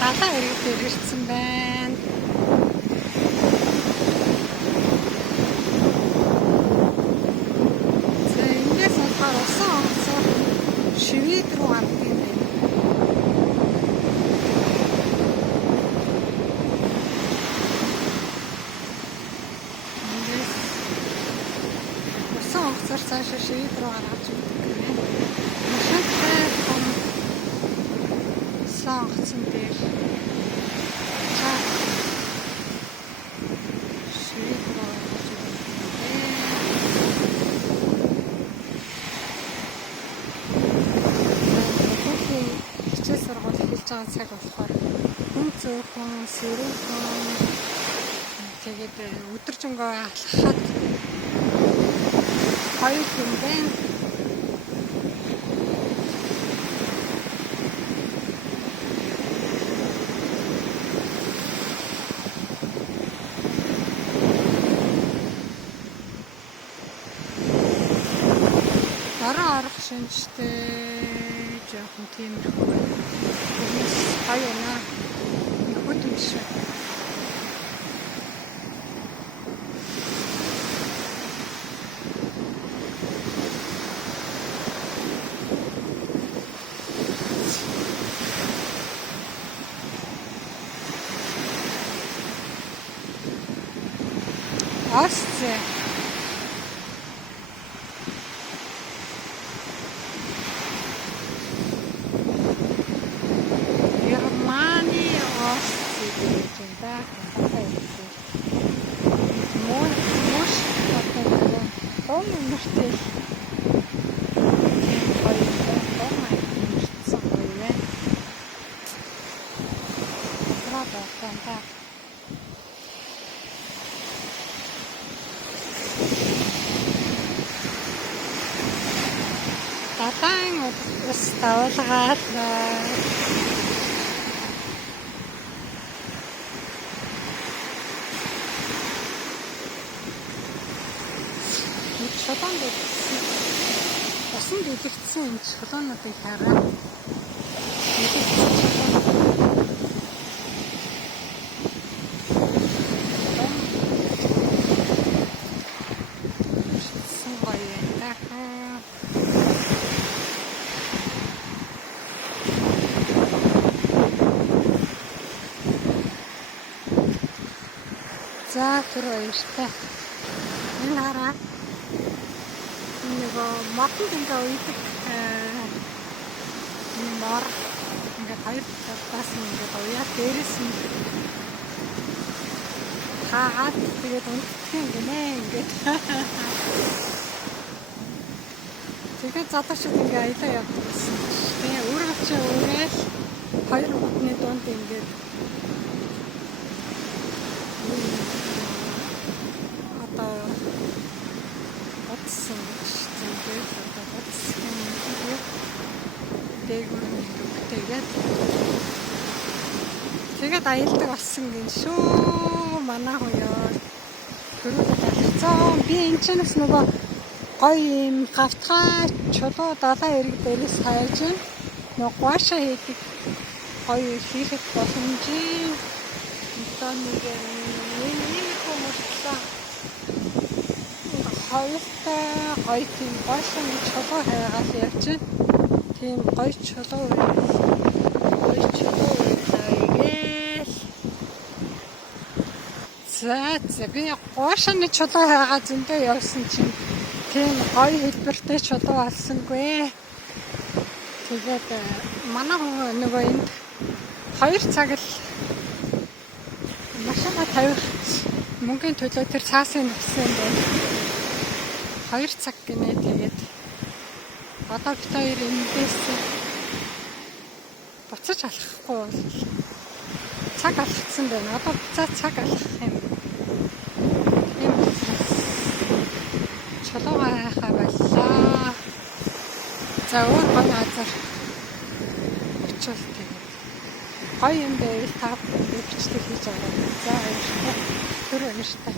Далайн иргэд дээр ирсэн байна. За эндээс болохоор усан онгоцоо шивэд рүү гардаг юм байна. Эндээс усан онгоцоор цаашаа шивэд рүү гаргаж өгдөг юм байна. Машинтай том усан онгоцон дээр шивэд рүү гаргаж өгдөг юм байна. Хичээл сургууль эхэлж байгаа цаг болохоор хүн зөөхөн, сэрүүхэн тэгээд өдөржингөө алхахад хоёр юм байна. Орон орох шинжтэй жоохон тиймэрхүү байна. Хүмүүс гоё байна. Их юм шиг. Осце. Германы Осце гэж байна. Мош баталгаа. Он нэртэй. Далайн ус тавалгаалаа. Шолоонд усанд илэгдсэн энэ шолоонуудыг хараа. За тэр баяртай. Энэ хараа. Нөгөө модод ингээ үйдэг мор ингээ хоёр талаас нь ингээ уяа дээрээс нь хаагаад тэгээд унтдаг юм гинэ ингээд. Тэгээд задашд ингээ аялаа явдаг гэсэн. Тэгээ өөрөчөө өөрөөл хоёр модны дунд ингээд бодсон гэж тэгээд одоо бодсон тэгээд дээгүүр тэгээд аялдаг болсон гин шүү манай хоёроо төрөлд алцсан би энэ ч бас нөгөө гоё юм гавтгай чулуу далайн иргэд дээрээс хайж нөгөө гуаша хийдэг гоё хийхэд боломжийн одоо нэг хүмүүстээ хоёртай гоё тийм гойсон чулуу хайгаад явж тийм гоё чулуу байгаал. За би гойсон чулуу хайгаад зөндөө явсан чинь тийм гоё хэлбэртэй чулуу алсангүй. Тэгээд манай хүн нөгөө энд 2 цаг л машина тавих мөнгөний төлөө тэр цаасын нөхсөн юм байна. 2 цаг гинэ тэгээд одоо бид хоёр эндээс буцаж алхахгүй бол цаг алхсан байна. Одоо буцаад цаг алхах юм. Ийм чулуугаа хайхаа байлаа. За өөр гоё газар очивол тэгээд гоё юм байвал та бүхэн бичлэг хийж аваа. За баярлалаа. Тэр баяртай.